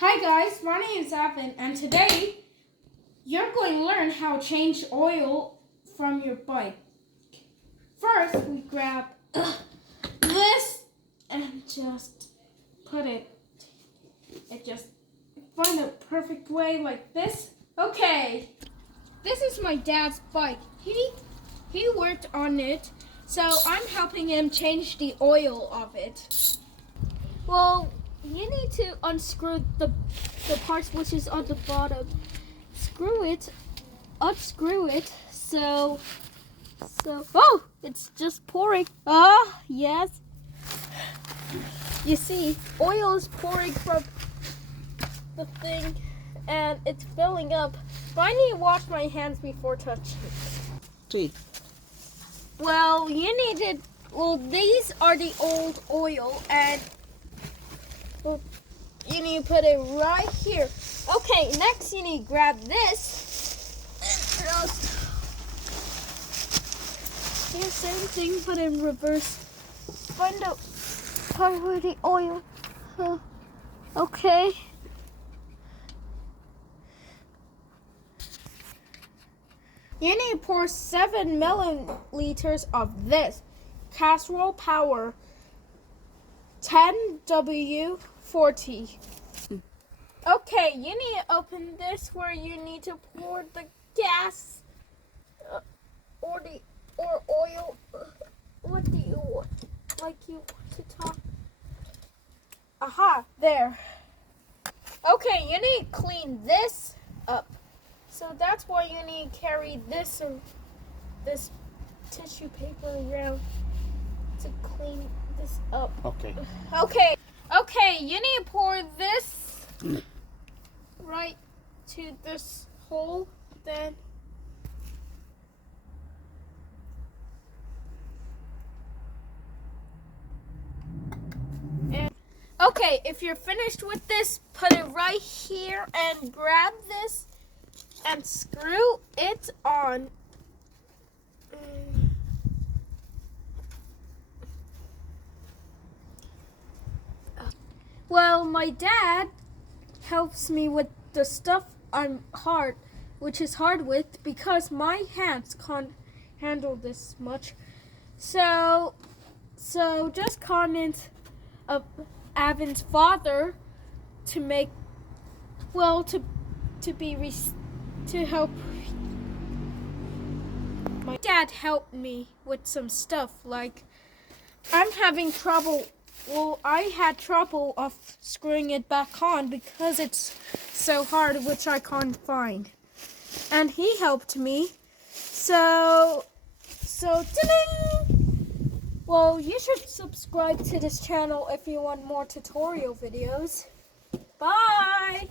Hi guys, my name is Avin, and today you're going to learn how to change oil from your bike. First, we grab this and just put it just find a perfect way like this. Okay, this is my dad's bike. He worked on it, so I'm helping him change the oil of it. Well, you need to unscrew the parts which is on the bottom. Unscrew it, so, oh, it's just pouring. Yes. You see, oil is pouring from the thing, and it's filling up. But I need to wash my hands before touching it. See. Well, these are the old oil, and you need to put it right here. Okay, next you need to grab this. Yeah, same thing, but in reverse. Find out part where the oil. Okay. You need to pour 7 milliliters of this casserole power 10W40. Okay, you need to open this where you need to pour the gas or oil. What do you want? Like you want to talk? Aha, there. Okay, you need to clean this up. So that's why you need to carry this tissue paper around to clean this up. Okay. Okay, you need to pour this right to this hole, then okay, if you're finished with this, put it right here and grab this and screw it on. Well, my dad helps me with the stuff which is hard with, because my hands can't handle this much. So just comment Avin's father to help. My dad helped me with some stuff, like I'm having trouble. Well, I had trouble of screwing it back on because it's so hard, which I can't find. And he helped me. So, ta-ding! Well, you should subscribe to this channel if you want more tutorial videos. Bye!